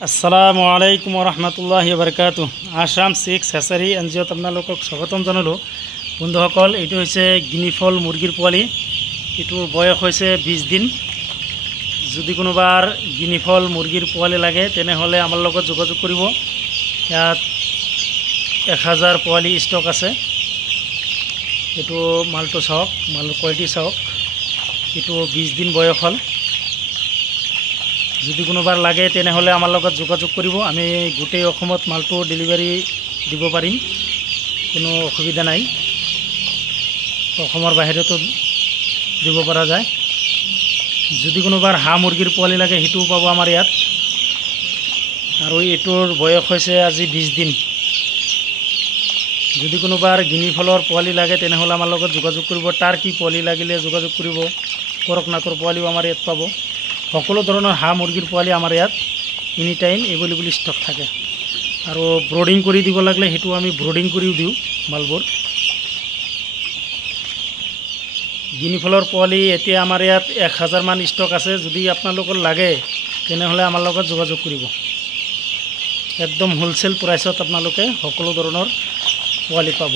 আসসালামু আলাইকুম ৰহমতুল্লাহি বাৰকাতু। আসাম সিক্স হ্যাচাৰি এনজিঅ'ত আপোনালোকক স্বাগতম জনালোঁ। বন্ধুসকল, এইটো হৈছে গিনিফল মুৰ্গীৰ পোৱালি। এইটোৰ বয়স হৈছে 20 দিন। যদি কোনোবাৰ গিনিফল মুৰ্গীৰ পোৱালি লাগে তেনেহ'লে আমাৰ লগত যোগাযোগ কৰিব। ইয়াত 1000 পোৱালি ষ্টক আছে। এইটো মালটো চাওক, মাল কোৱালিটি চাওক। এইটো 20 দিন বয়স হ'ল। যদি কোনোবাৰ লাগে তেনেহ'লে আমাৰ লগত যোগাযোগ কৰিব। আমি গোটেই অসমত মালটো ডেলিভাৰী দিব পাৰিম, কোনো অসুবিধা নাই। অসমৰ বাহিৰতো দিব পৰা যায়। যদি কোনোবাৰ হাঁহ মুৰ্গীৰ পোৱালি লাগে সেইটোও পাব আমাৰ ইয়াত। আৰু এইটোৰ বয়স হৈছে আজি 20 দিন। যদি কোনোবাৰ গিনিফলৰ পোৱালি লাগে তেনেহ'লে আমাৰ লগত যোগাযোগ কৰিব। টাৰ্কি পোৱালি লাগিলে যোগাযোগ কৰিব। কৰকনাথৰ পোৱালিও আমাৰ ইয়াত পাব। সকলো ধৰণৰ হাঁহ মুৰ্গীৰ পোৱালি আমাৰ ইয়াত এনি টাইম এভেইলেবল ষ্টক থাকে। আৰু ব্ৰডিং কৰি দিব লাগিলে সেইটো আমি ব্ৰডিং কৰিও দিওঁ মালবোৰ। গিনিফলৰ পোৱালি এতিয়া আমাৰ ইয়াত 1000 মান ষ্টক আছে। যদি আপোনালোকৰ লাগে তেনেহ'লে আমাৰ লগত যোগাযোগ কৰিব। একদম হোলচেল প্ৰাইচত আপোনালোকে সকলো ধৰণৰ পোৱালি পাব।